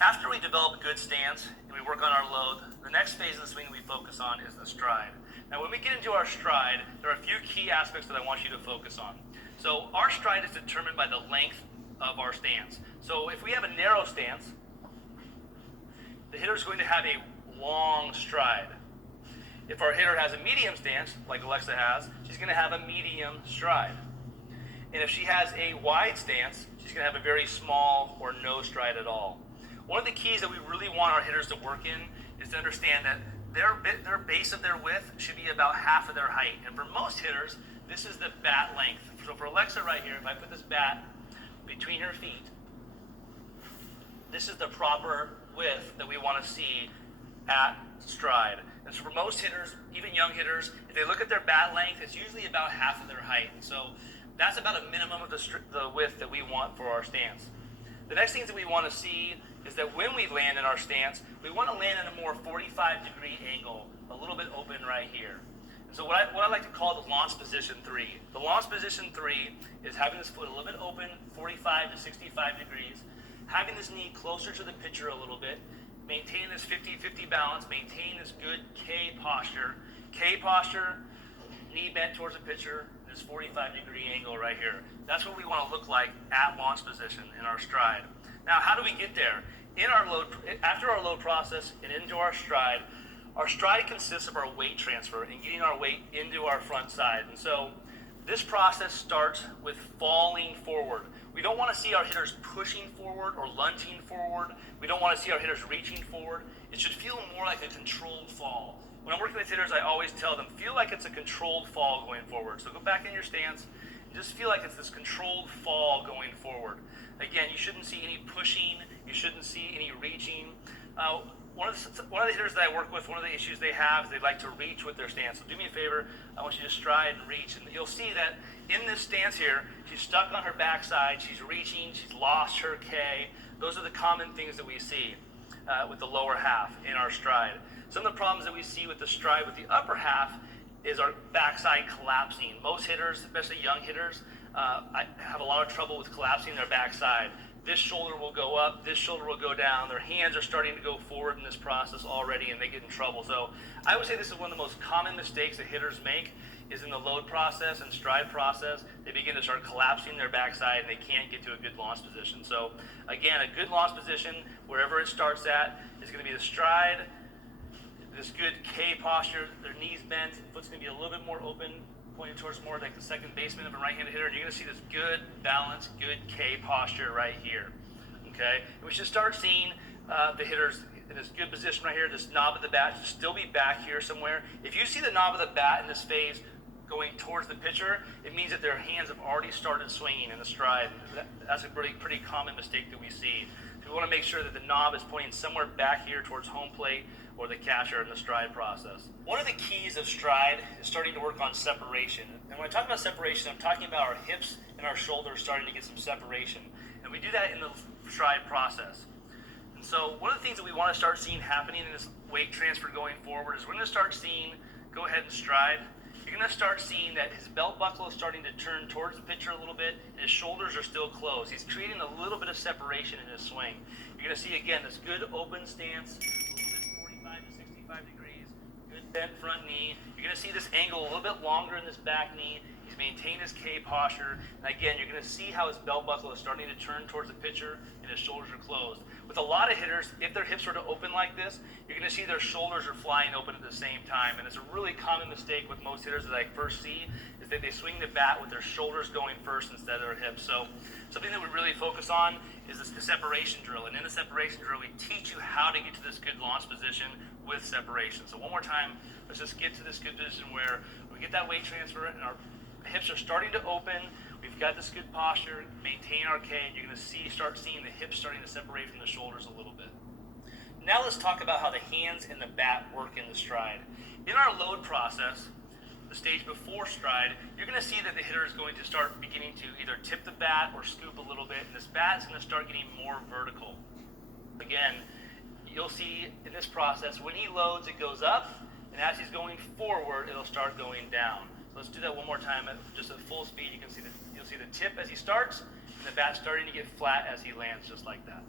After we develop a good stance and we work on our load, the next phase of the swing we focus on is the stride. Now when we get into our stride, there are a few key aspects that I want you to focus on. So our stride is determined by the length of our stance. So if we have a narrow stance, the hitter is going to have a long stride. If our hitter has a medium stance, like Alexa has, she's going to have a medium stride. And if she has a wide stance, she's going to have a very small or no stride at all. One of the keys that we really want our hitters to work in is to understand that their base of their width should be about half of their height. And for most hitters, this is the bat length. So for Alexa right here, if I put this bat between her feet, this is the proper width that we want to see at stride. And so for most hitters, even young hitters, if they look at their bat length, it's usually about half of their height. And so that's about a minimum of the width that we want for our stance. The next things that we want to see is that when we land in our stance, we want to land in a more 45-degree angle, a little bit open right here. And so what I like to call the launch position 3. The launch position 3 is having this foot a little bit open, 45 to 65 degrees, having this knee closer to the pitcher a little bit, maintaining this 50-50 balance, maintaining this good K posture. K posture, knee bent towards the pitcher, this 45-degree angle right here. That's what we want to look like at launch position in our stride. Now, how do we get there? After our load process and into our stride consists of our weight transfer and getting our weight into our front side. And so this process starts with falling forward. We don't want to see our hitters pushing forward or lunging forward. We don't want to see our hitters reaching forward. It should feel more like a controlled fall. When I'm working with hitters, I always tell them, feel like it's a controlled fall going forward. So go back in your stance and just feel like it's this controlled fall going forward. Again, you shouldn't see any pushing. You shouldn't see any reaching. One of the hitters that I work with, one of the issues they have is they like to reach with their stance. So do me a favor, I want you to stride and reach. And you'll see that in this stance here, she's stuck on her backside, she's reaching, she's lost her K. Those are the common things that we see with the lower half in our stride. Some of the problems that we see with the stride with the upper half is our backside collapsing. Most hitters, especially young hitters, have a lot of trouble with collapsing their backside. This shoulder will go up, this shoulder will go down. Their hands are starting to go forward in this process already and they get in trouble. So I would say this is one of the most common mistakes that hitters make is in the load process and stride process. They begin to start collapsing their backside and they can't get to a good launch position. So again, a good launch position, wherever it starts at, is going to be the stride, this good K posture, their knees bent, foot's going to be a little bit more open, pointing towards more like the second baseman of a right-handed hitter, and you're going to see this good, balanced, good K posture right here, okay? And we should start seeing the hitters in this good position right here, this knob of the bat should still be back here somewhere. If you see the knob of the bat in this phase going towards the pitcher, it means that their hands have already started swinging in the stride. That's a pretty common mistake that we see. So we want to make sure that the knob is pointing somewhere back here towards home plate or the catcher in the stride process. One of the keys of stride is starting to work on separation. And when I talk about separation, I'm talking about our hips and our shoulders starting to get some separation. And we do that in the stride process. And so one of the things that we want to start seeing happening in this weight transfer going forward is we're going to start seeing, go ahead and stride, you're going to start seeing that his belt buckle is starting to turn towards the pitcher a little bit, and his shoulders are still closed. He's creating a little bit of separation in his swing. You're going to see, again, this good open stance, 45 to 65 degrees, good bent front knee. You're going to see this angle a little bit longer in this back knee. He's maintained his K posture. And again, you're going to see how his belt buckle is starting to turn towards the pitcher and his shoulders are closed. With a lot of hitters, if their hips are to open like this, you're going to see their shoulders are flying open at the same time. And it's a really common mistake with most hitters that I first see is that they swing the bat with their shoulders going first instead of their hips. So something that we really focus on is the separation drill. And in the separation drill, we teach you how to get to this good launch position with separation. So one more time, let's just get to this good position where we get that weight transfer and our hips are starting to open. We've got this good posture, maintain our K, and you're going to start seeing the hips starting to separate from the shoulders a little bit. Now let's talk about how the hands and the bat work in the stride. In our load process, the stage before stride, you're going to see that the hitter is going to start beginning to either tip the bat or scoop a little bit, and this bat is going to start getting more vertical. Again, you'll see in this process, when he loads, it goes up, and as he's going forward, it'll start going down. So let's do that one more time at just at full speed. You'll see the tip as he starts, and the bat starting to get flat as he lands, just like that.